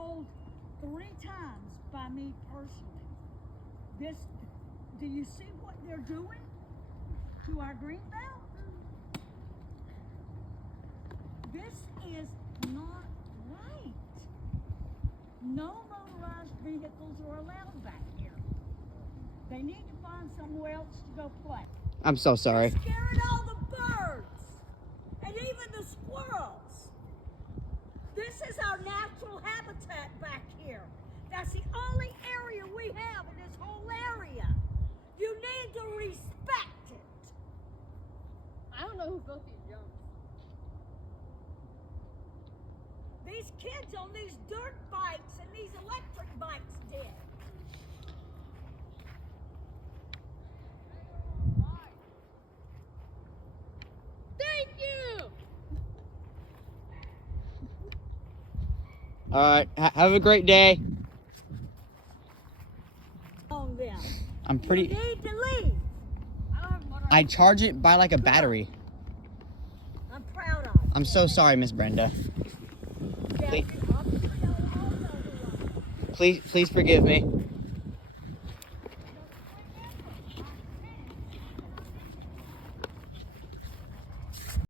told 3 times by me personally. This, do you see what they're doing to our green belt? This is not right. No motorized vehicles are allowed back here. They need to find somewhere else to go play. I'm so sorry. They're scaring all the birds and even the squirrels. This is our natural habitat back here. That's the only area we have in this whole area. You need to respect it. I don't know who built these jumps. These kids on these dirt bikes and these electric bikes did. Thank you! All right. Have a great day. On them. I'm pretty. You need to leave. I don't have motor. I charge it by like a battery. I'm proud of you. I'm so sorry, Miss Brenda. Yeah, Please- I'll tell you all the way. Please forgive me.